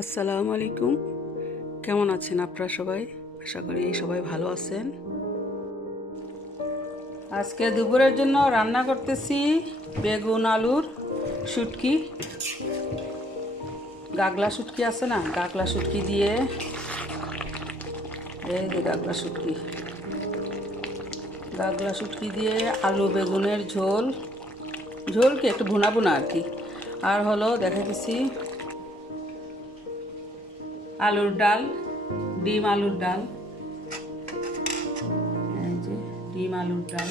আসসালামু আলাইকুম। কেমন আছেন আপনারা সবাই? আশা করি সবাই ভালো আছেন। আজকে দুপুরের জন্য রান্না করতেছি বেগুন আলুর শুটকি। গাগলা শুটকি আছে না, গাগলা শুটকি দিয়ে, এই যে গাগলা শুটকি দিয়ে আলু বেগুনের ঝোলকে একটু ভুনা ভুনা আর কি। আর হলো দেখাইতেছি আলুর ডাল, ডিম আলুর ডাল, এই যে ডিম আলুর ডাল।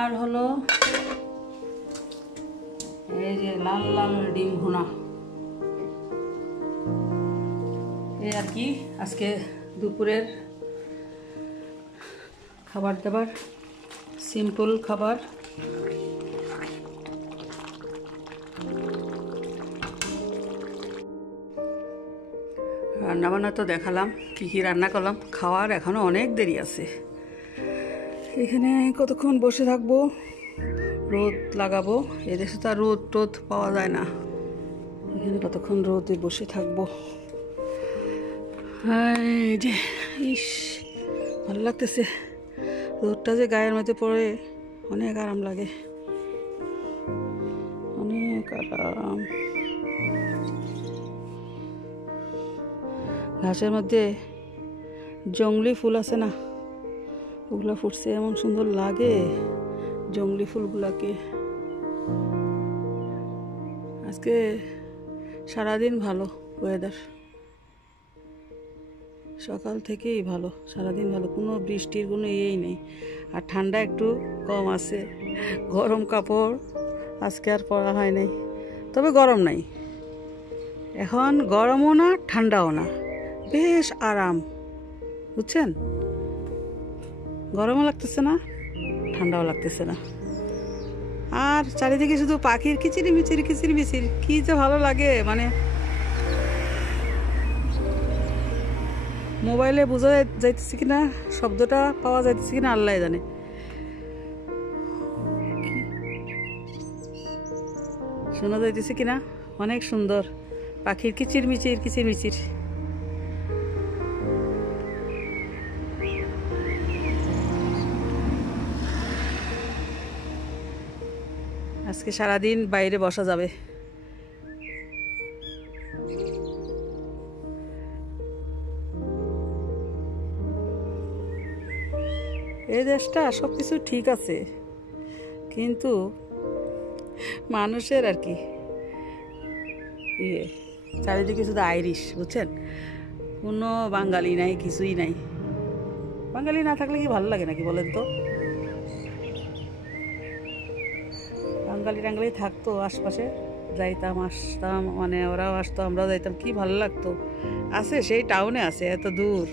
আর হলো এই যে লাল লাল ডিম ভুনা। এই আর কি আজকে দুপুরের খাবার দাবার, সিম্পল খাবার। রান্নাবান্না তো দেখালাম, কী রান্না করলাম। খাওয়ার এখনও অনেক দেরি আছে। এখানে কতক্ষণ বসে থাকবো, রোদ লাগাবো। এদেশে তো আর রোদ পাওয়া যায় না। এখানে কতক্ষণ রোদে বসে থাকবো। এই যে ইস, ভালো লাগতেছে। রোদটা যে গায়ের মধ্যে পড়ে অনেক আরাম লাগে, অনেক আরাম। ঘাসের মধ্যে জংলি ফুল আছে না, ওগুলো ফুটছে, এমন সুন্দর লাগে জংলি ফুলগুলাকে। আজকে সারাদিন ভালো ওয়েদার, সকাল থেকেই ভালো, সারাদিন ভালো, কোনো বৃষ্টির কোনো ইয়েই নেই। আর ঠান্ডা একটু কম আছে। গরম কাপড় আজকে আর পরা হয় নাই, তবে গরম নাই এখন, গরমও না ঠান্ডাও না, বেশ আরাম, বুঝছেন? গরমও লাগতেছে না, ঠান্ডাও লাগতেছে না। আর চারিদিকে শুধু পাখির কিচিরমিচির, কি যে ভালো লাগে। মানে মোবাইলে বোঝা যাইতেছে কিনা, শব্দটা পাওয়া যাইতেছে কিনা আল্লাহ জানে। শোনা যাইতেছে কিনা, অনেক সুন্দর পাখির কিচিরমিচির। আজকে সারাদিন বাইরে বসা যাবে। এই দেশটা সব কিছু ঠিক আছে, কিন্তু মানুষের আর কি চারিদিকে শুধু আইরিশ, বুঝছেন? কোনো বাঙালি নাই, কিছুই নাই। বাঙালি না থাকলে কি ভালো লাগে নাকি বলেন তো? বাঙালি থাকতো আশপাশে, যাইতাম আসতাম, মানে ওরাও আসতো, আমরাও যাইতাম, কি ভালো লাগতো। আছে সেই টাউনে আছে, এত দূর,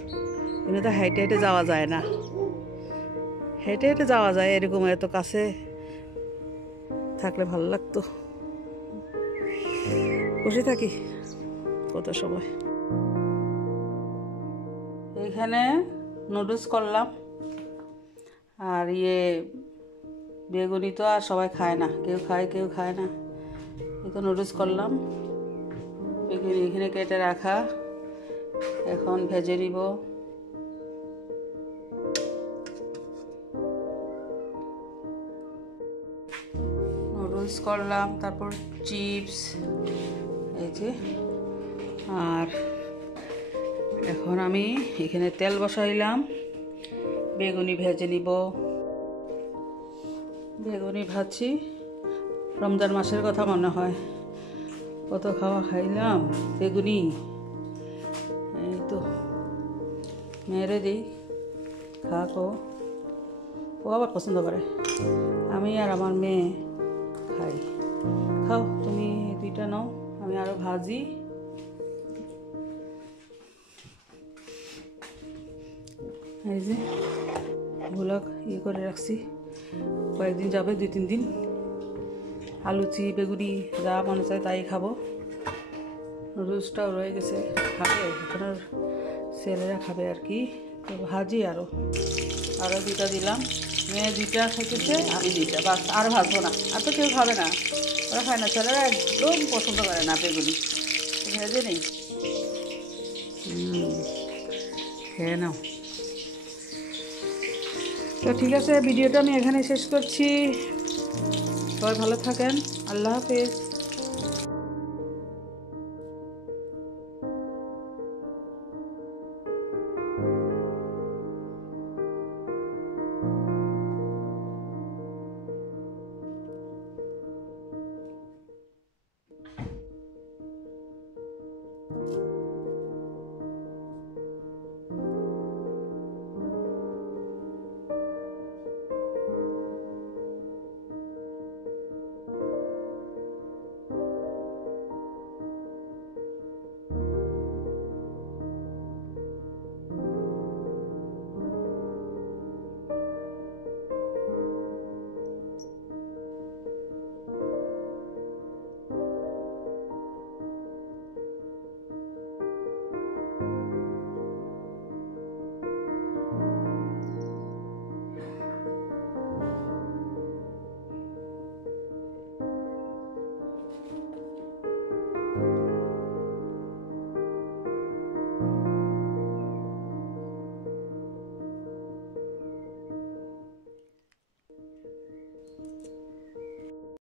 কিন্তু তো হেঁটে হেঁটে যাওয়া যায় না। হেঁটে হেঁটে যাওয়া যায়, এরকম এত কাছে থাকলে ভালো লাগতো। বসে থাকি কত সময়। এইখানে নুডলস করলাম, আর বেগুনি তো আর সবাই খায় না, কেউ খায় না। এই তো নুডলস করলাম, বেগুনি এখানে কেটে রাখা, এখন ভেজে নিব। নুডলস করলাম, তারপর চিপস, এই যে। আর এখন আমি এখানে তেল বসাইলাম, বেগুনি ভেজে নিব। বেগুনি ভাজি, রমজান মাসের কথা মনে হয়, কত খাওয়া খাইলাম বেগুনি। এই তো মেরে দিই, খাকো, ও আবার পছন্দ করে, আমি আর আমার মেয়ে খাই। খাও তুমি, দুইটা নাও, আমি আরো ভাজি। এই যে ভুলক করে রাখছি, কয়েকদিন যাবে, 2-3 দিন। আলুচি বেগুনি যা মনে চায় তাই খাবো। নুডলসটাও রয়ে গেছে, খাবে এখন, আর ছেলেরা খাবে আর কি। তো ভাজি আরও 2টা দিলাম, মেয়ে 2টা খাইতেছে, আমি 2টা, বাস, আর ভাজবো না, আর তো কেউ খাবে না। ওরা খায় না, ছেলেরা একদম পছন্দ করে না বেগুনি। ভেজে নেই, খেয়ে নাও। তো ঠিক আছে, ভিডিওটা আমি এখানে শেষ করছি। সবাই ভালো থাকেন, আল্লাহ হাফেজ।